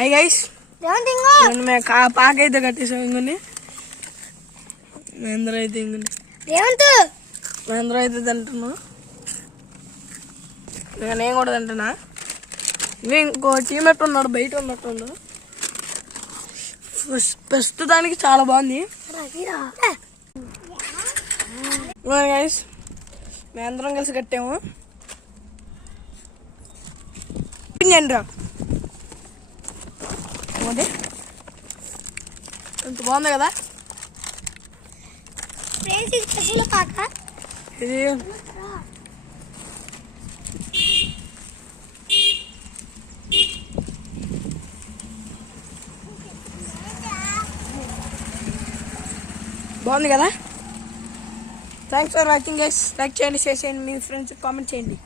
Hi guys, మేము పాకైతే కట్టేసాం. ఇంకొని మహేంద్ర అయితే మహేంద్ర అయితే తింటున్నాం. నేను కూడా తింటున్నా. ఇంకో టీమేట్ ఉన్నాడు, బయట ఉన్నట్టుండు. ప్రస్తుతానికి చాలా బాగుంది గైస్. మేమందరం కలిసి కట్టాము. ఎంత బాగుంది కదా ఇది. బాగుంది కదా. Thanks for watching guys. Like చేయండి, షేర్ చేయండి, మీ ఫ్రెండ్స్ కామెంట్ చేయండి.